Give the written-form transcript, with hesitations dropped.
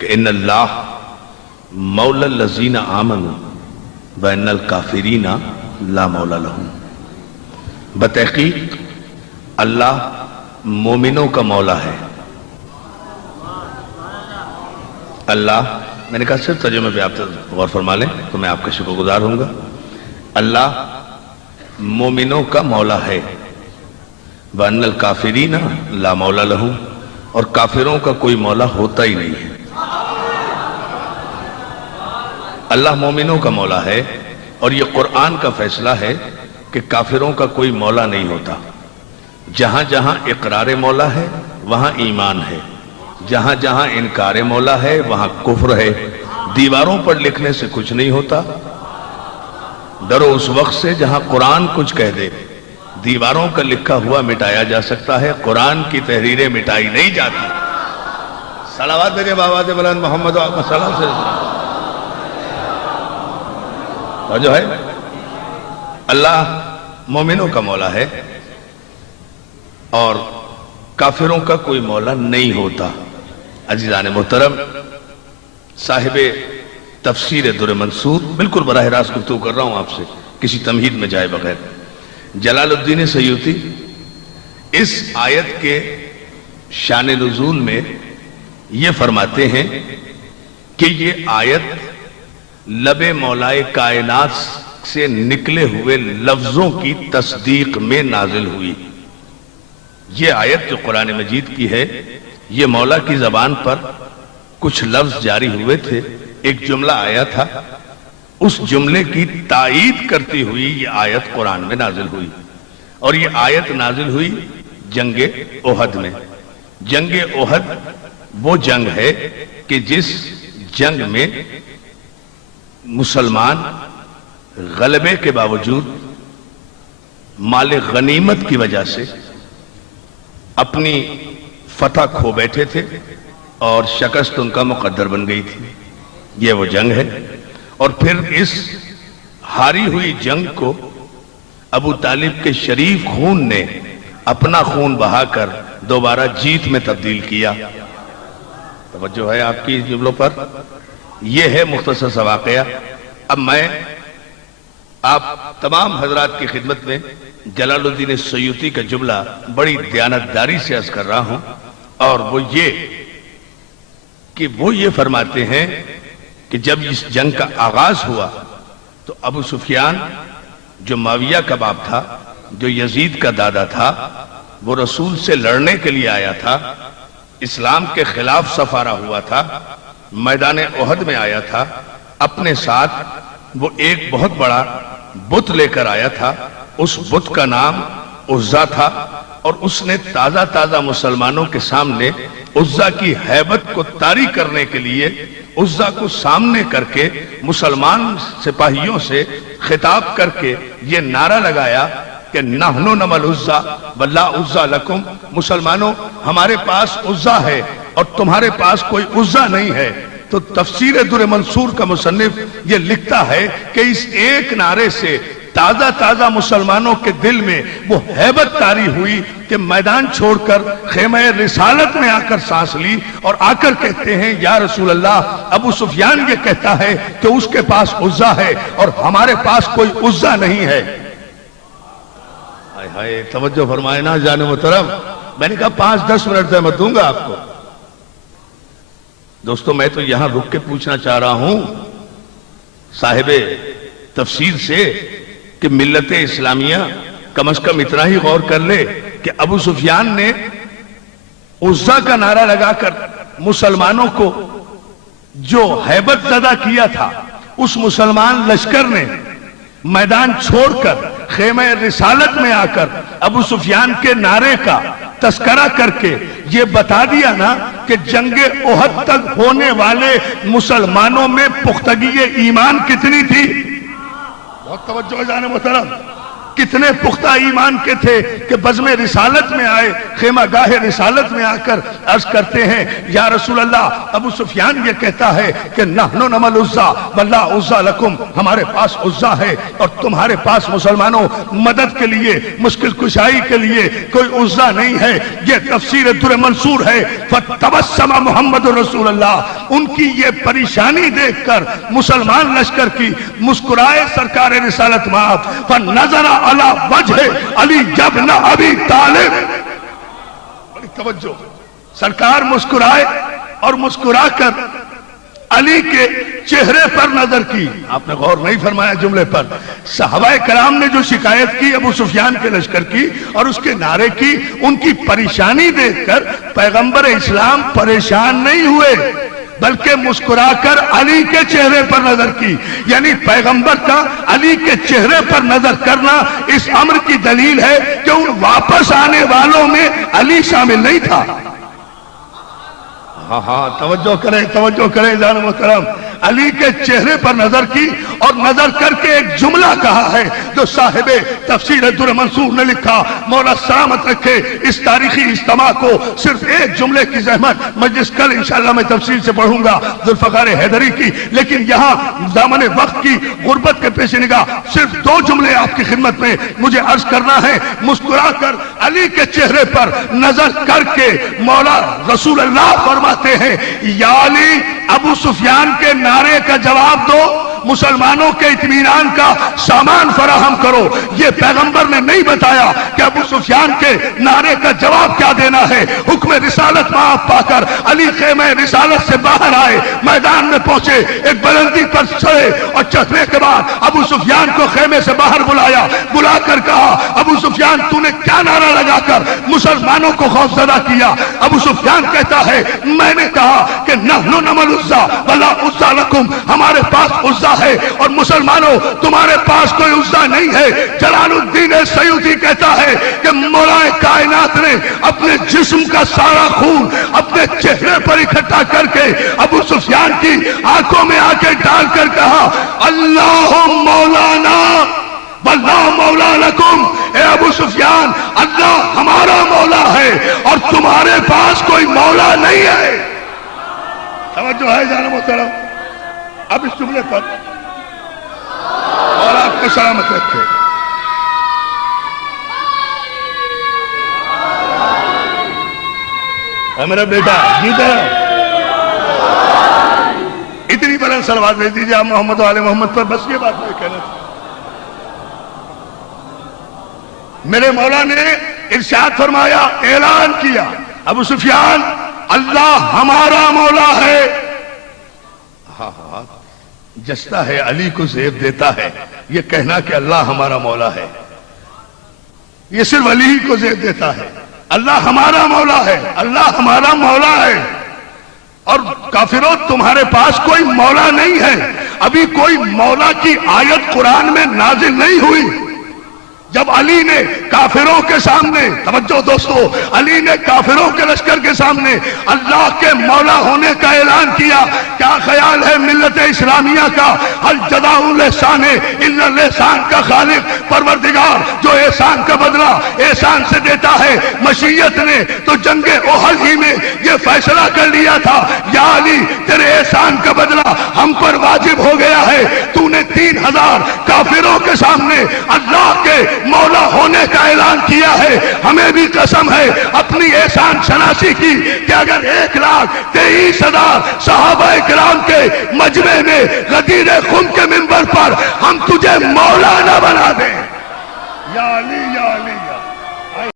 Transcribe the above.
کہ ان اللہ مولا الذین آمنوا وان الکافرین لا مولا لہم، بتحقیق اللہ مومنوں کا مولا ہے۔ اللہ، میں نے کہا صرف ترجمے پہ آپ غور فرما لیں تو میں آپ کا شکر گزار ہوں گا۔ اللہ مومنوں کا مولا ہے، وَأَنَّ الْكَافِرِينَ لَا مَوْلَى لَهُمْ، اور کافروں کا کوئی مولا ہوتا ہی نہیں ہے۔ اللہ مومنوں کا مولا ہے، اور یہ قرآن کا فیصلہ ہے کہ کافروں کا کوئی مولا نہیں ہوتا۔ جہاں جہاں اقرار مولا ہے وہاں ایمان ہے، جہاں جہاں انکار مولا ہے وہاں کفر ہے۔ دیواروں پر لکھنے سے کچھ نہیں ہوتا، ڈرو اس وقت سے جہاں قرآن کچھ کہہ دے۔ دیواروں کا لکھا ہوا مٹایا جا سکتا ہے، قرآن کی تحریریں مٹائی نہیں جاتی۔ صلوات بھیجیں بابا دے بلند محمد و سلام سے۔ اور جو ہے اللہ مومنوں کا مولا ہے اور کافروں کا کوئی مولا نہیں ہوتا۔ عزیزان محترم، صاحب تفسیر در منصور، بالکل براہ راست گفتگو کر رہا ہوں آپ سے، کسی تمہید میں جائے بغیر، جلال الدین سیوطی اس آیت کے شان نزول میں یہ فرماتے ہیں کہ یہ آیت لب مولائے کائنات سے نکلے ہوئے لفظوں کی تصدیق میں نازل ہوئی۔ یہ آیت جو قرآن مجید کی ہے، یہ مولا کی زبان پر کچھ لفظ جاری ہوئے تھے، ایک جملہ آیا تھا، اس جملے کی تائید کرتی ہوئی یہ آیت قرآن میں نازل ہوئی، اور یہ آیت نازل ہوئی جنگ احد میں۔ جنگ احد وہ جنگ ہے کہ جس جنگ میں مسلمان غلبے کے باوجود مال غنیمت کی وجہ سے اپنی فتح کھو بیٹھے تھے اور شکست ان کا مقدر بن گئی تھی۔ یہ وہ جنگ ہے، اور پھر اس ہاری ہوئی جنگ کو ابو طالب کے شریف خون نے اپنا خون بہا کر دوبارہ جیت میں تبدیل کیا۔ توجہ ہے آپ کی جملوں پر؟ یہ ہے مختصر سا واقعہ۔ اب میں آپ تمام حضرات کی خدمت میں جلال الدین سیوطی کا جملہ بڑی دیانتداری سے عرض کر رہا ہوں، اور وہ یہ فرماتے ہیں کہ جب اس جنگ کا آغاز ہوا تو ابو سفیان جو معاویہ کا باپ تھا، جو یزید کا دادا تھا، وہ رسول سے لڑنے کے لیے آیا تھا، اسلام کے خلاف سفارا ہوا تھا، میدان احد میں آیا تھا، اپنے ساتھ وہ ایک بہت بڑا بت لے کر آیا تھا، اس بت کا نام عزا تھا، اور اس نے تازہ تازہ مسلمانوں کے سامنے عزا کی ہیبت کو طاری کرنے کے لیے عزا کو سامنے کر کے مسلمان سپاہیوں سے خطاب کر کے یہ نعرہ لگایا کہ نحنو نمل عزا واللہ عزا لکم، مسلمانوں ہمارے پاس عزا ہے اور تمہارے پاس کوئی عزا نہیں ہے۔ تو تفسیر در منصور کا مصنف یہ لکھتا ہے کہ اس ایک نعرے سے تازہ تازہ مسلمانوں کے دل میں وہ ہیبت طاری ہوئی کہ میدان چھوڑ کر خیمہ رسالت میں آ کر سانس لی، اور آ کر کہتے ہیں یا رسول اللہ، ابو سفیان یہ کہتا ہے کہ اس کے پاس عزا ہے اور ہمارے پاس کوئی عزا نہیں ہے۔ ہائے توجہ فرمائے نا جان محترم، میں نے کہا 5-10 منٹ میں دوں گا آپ کو۔ دوستو میں تو یہاں رک کے پوچھنا چاہ رہا ہوں صاحب تفسیر سے کہ ملت اسلامیہ کم از کم اتنا ہی غور کر لے کہ ابو سفیان نے عزا کا نعرہ لگا کر مسلمانوں کو جو ہیبت زدہ کیا تھا، اس مسلمان لشکر نے میدان چھوڑ کر خیمہ رسالت میں آ کر ابو سفیان کے نعرے کا تذکرہ کر کے یہ بتا دیا نا کہ جنگ احد تک ہونے والے مسلمانوں میں پختگی ایمان کتنی تھی۔ بہت توجہ جانے محترم، کتنے پختہ ایمان کے تھے کہ بزم رسالت میں آئے، خیمہ گاہ رسالت میں آ کر عرض کرتے ہیں یا رسول اللہ، ابو سفیان یہ کہتا ہے کہ نحن نمل عزا واللہ عزا لکم، ہمارے پاس عزا ہے اور تمہارے پاس مسلمانوں مدد کے لیے، مشکل کشائی کے لیے کوئی عزا نہیں ہے۔ یہ تفسیر در منصور ہے۔ فتبسم محمد رسول اللہ، ان کی یہ پریشانی دیکھ کر مسلمان لشکر کی مسکرائے سرکار رسالت مآب، فنظر علی وجہ علی ابن ابی طالب، بڑی توجہ، سرکار مسکرائے اور مسکرا کر علی کے چہرے پر نظر کی۔ آپ نے غور نہیں فرمایا جملے پر؟ صحابہ کرام نے جو شکایت کی ابو سفیان کے لشکر کی اور اس کے نعرے کی، ان کی پریشانی دیکھ کر پیغمبر اسلام پریشان نہیں ہوئے بلکہ مسکرا کر علی کے چہرے پر نظر کی۔ یعنی پیغمبر کا علی کے چہرے پر نظر کرنا اس امر کی دلیل ہے کہ ان واپس آنے والوں میں علی شامل نہیں تھا۔ ہاں توجہ کریں جان محترم، علی کے چہرے پر نظر کی اور نظر کر کے ایک جملہ کہا ہے جو صاحب تفسیر در منصور نے لکھا، مولا سلامت رکھے اس تاریخی اجتماع کو۔ صرف ایک جملے کی زحمت، مجلس کل انشاءاللہ میں تفصیل سے پڑھوں گا ذوالفقار حیدری کی، لیکن یہاں دامن وقت کی غربت کے پیش نگاہ صرف دو جملے آپ کی خدمت میں مجھے عرض کرنا ہے۔ مسکرا کر علی کے چہرے پر نظر کر کے مولا رسول اللہ فرماتے ہیں یا علی، ابو سفیان کے نعرے کا جواب دو، مسلمانوں کے اطمینان کا سامان فراہم کرو۔ یہ پیغمبر نے نہیں بتایا کہ ابو سفیان کے نعرے کا جواب کیا دینا ہے۔ حکم رسالت معاف پا کر علی خیمہ رسالت سے باہر آئے، میدان میں پہنچے، ایک بلندی پر چڑھے اور چڑھنے کے بعد ابو سفیان کو خیمے سے باہر بلایا، بلا کر کہا ابو سفیان تو نے کیا نعرہ لگا کر مسلمانوں کو خوفزدہ کیا؟ ابو سفیان کہتا ہے میں نے کہا کہ نحن نمل عزا ولا عزا لکم، ہمارے پاس عزا ہے اور مسلمانوں تمہارے پاس کوئی عزا نہیں ہے۔ جلال الدین سیوطی کہتا ہے کہ مولا کائنات نے اپنے جسم کا سارا خون اپنے چہرے پر اکٹھا کر کے ابو سفیان کی آنکھوں میں آ کے ڈال کر کہا اللہ مولانا واللہ مولا لکم، اے ابو سفیان اللہ ہمارا مولا ہے اور تمہارے پاس کوئی مولا نہیں ہے۔ توجہ ہے جان محترم؟ اب اس جملے پر اور آپ کو سلامت رکھے۔ اے میرا بیٹا جیتا اتنی بلند صلوات بھیج دیجیے آپ محمد و آل محمد پر، بس یہ بات میں کہنا تھا۔ میرے مولا نے ارشاد فرمایا، اعلان کیا ابو سفیان اللہ ہمارا مولا ہے۔ ہاں جستا ہے، علی کو زیب دیتا ہے یہ کہنا کہ اللہ ہمارا مولا ہے، یہ صرف علی کو زیب دیتا ہے۔ اللہ ہمارا مولا ہے، اللہ ہمارا مولا ہے، اور کافروں تمہارے پاس کوئی مولا نہیں ہے۔ ابھی کوئی مولا کی آیت قرآن میں نازل نہیں ہوئی۔ جب علی نے کافروں کے سامنے، توجہ دوستو، علی نے کافروں کے لشکر کے سامنے اللہ کے مولا ہونے کا اعلان کیا، کیا خیال ہے ملت اسلامیہ کا؟ حل جزاء الاحسان الا الاحسان کا خالق پروردگار جو احسان کا بدلہ احسان سے دیتا ہے، مشیت نے تو جنگ احد ہی میں یہ فیصلہ کر لیا تھا، یا علی تیرے احسان کا بدلہ ہم پر واجب ہو گیا ہے۔ تو نے 3000 کافروں کے سامنے اللہ کے مولا ہونے کا اعلان کیا ہے۔ ہمیں بھی قسم ہے اپنی احسان شناسی کی کہ اگر 1,23,000 صحابہ کرام کے مجمع میں غدیر خم کے منبر پر ہم تجھے مولا نہ بنا دیں، یا علی